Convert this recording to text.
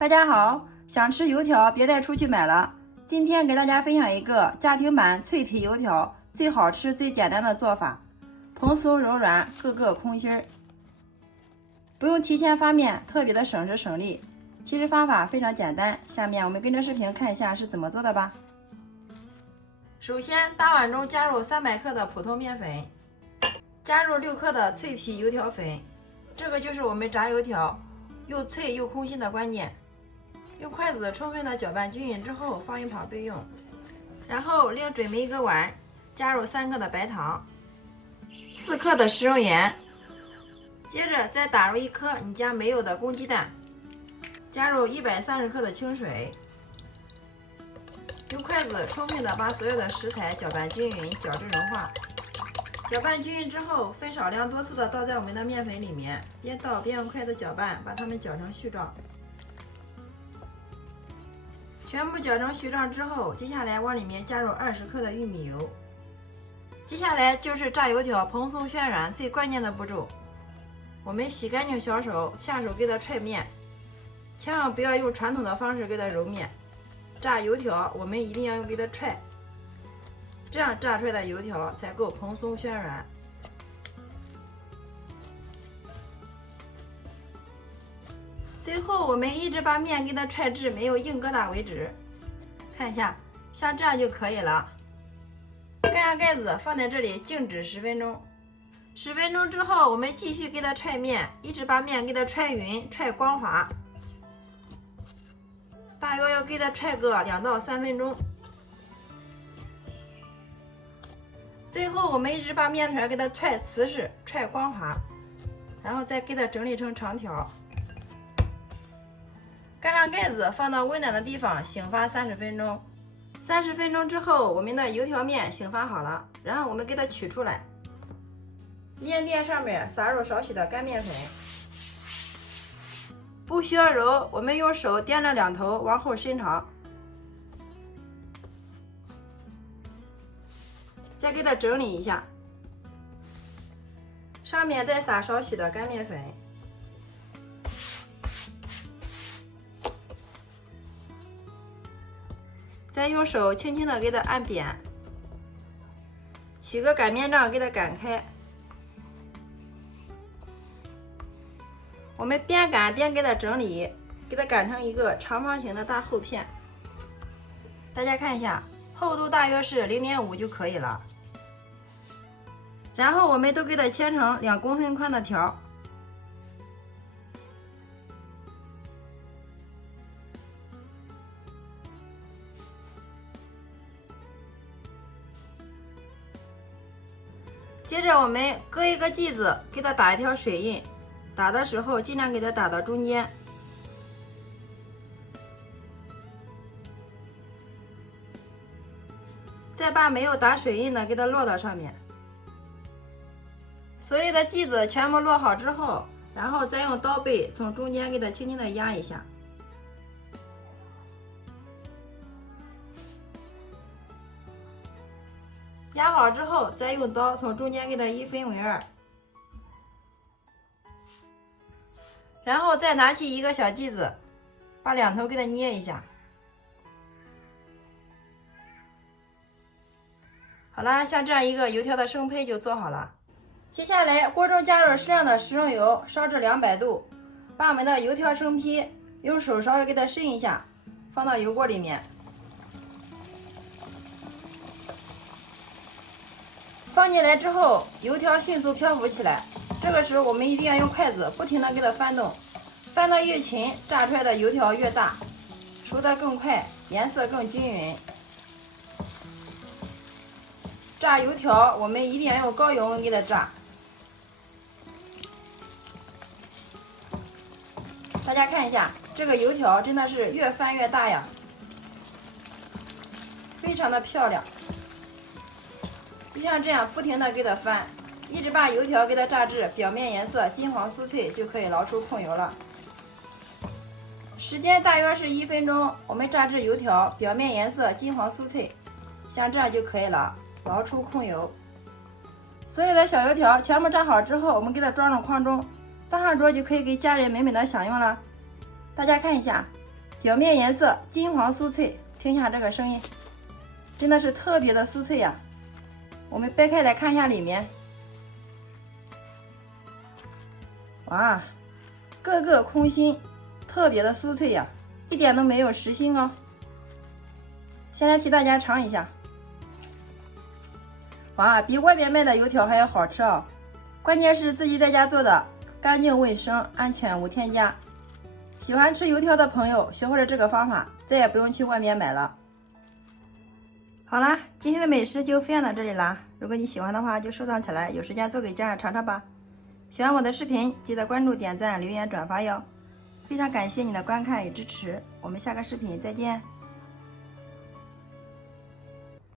大家好，想吃油条别再出去买了。今天给大家分享一个家庭版脆皮油条，最好吃、最简单的做法，蓬松柔软，个个空心儿，不用提前发面，特别的省时省力。其实方法非常简单，下面我们跟着视频看一下是怎么做的吧。首先，大碗中加入300克的普通面粉，加入6克的脆皮油条粉，这个就是我们炸油条又脆又空心的关键。用筷子充分的搅拌均匀之后，放一旁备用。然后另准备一个碗，加入3克的白糖，4克的食用盐，接着再打入1颗你家没有的公鸡蛋，加入130克的清水，用筷子充分的把所有的食材搅拌均匀，搅至融化。搅拌均匀之后，分少量多次的倒在我们的面粉里面，边倒边用筷子搅拌，把它们搅成絮状。全部搅成絮状之后，接下来往里面加入20克的玉米油。接下来就是炸油条蓬松暄软最关键的步骤。我们洗干净小手，下手给它踹面，千万不要用传统的方式给它揉面。炸油条我们一定要给它踹，这样炸出来的油条才够蓬松暄软。最后我们一直把面给它踹至没有硬疙瘩为止，看一下，像这样就可以了。盖上盖子放在这里静止10分钟。10分钟之后，我们继续给它踹面，一直把面给它踹匀、踹光滑，大约要给它踹个2到3分钟。最后我们一直把面团给它踹瓷实、踹光滑，然后再给它整理成长条。盖上盖子，放到温暖的地方醒发30分钟。30分钟之后，我们的油条面醒发好了，然后我们给它取出来，面垫上面撒入少许的干面粉，不需要揉，我们用手掂着两头往后伸长，再给它整理一下，上面再撒少许的干面粉。再用手轻轻的给它按扁，取个擀面杖给它擀开。我们边擀边给它整理，给它擀成一个长方形的大厚片。大家看一下，厚度大约是0.5就可以了。然后我们都给它切成2公分宽的条。接着我们搁一个剂子，给它打一条水印，打的时候尽量给它打到中间。再把没有打水印的给它落到上面。所有的剂子全部落好之后，然后再用刀背从中间给它轻轻的压一下。压好之后，再用刀从中间给它1分为2，然后再拿起一个小剂子，把两头给它捏一下。好啦，像这样一个油条的生胚就做好了。接下来锅中加入适量的食用油，烧至200度，把我们的油条生坯用手稍微给它伸一下，放到油锅里面。放进来之后，油条迅速漂浮起来。这个时候我们一定要用筷子不停的给它翻动，翻到越勤，炸出来的油条越大，熟得更快，颜色更均匀。炸油条我们一定要用高油温给它炸。大家看一下，这个油条真的是越翻越大呀，非常的漂亮。就像这样不停的给它翻，一直把油条给它炸至表面颜色金黄酥脆，就可以捞出控油了。时间大约是1分钟，我们炸至油条表面颜色金黄酥脆，像这样就可以了，捞出控油。所有的小油条全部炸好之后，我们给它装入筐中，端上桌就可以给家人美美的享用了。大家看一下，表面颜色金黄酥脆，听一下这个声音，真的是特别的酥脆呀。我们掰开来看一下里面，哇，个个空心，特别的酥脆呀，一点都没有实心哦。先来替大家尝一下，哇，比外边卖的油条还要好吃哦。关键是自己在家做的，干净卫生、安全无添加。喜欢吃油条的朋友学会了这个方法，再也不用去外面买了。好啦，今天的美食就分享到这里啦。如果你喜欢的话，就收藏起来，有时间做给家人尝尝吧。喜欢我的视频，记得关注、点赞、留言、转发哟。非常感谢你的观看与支持，我们下个视频再见。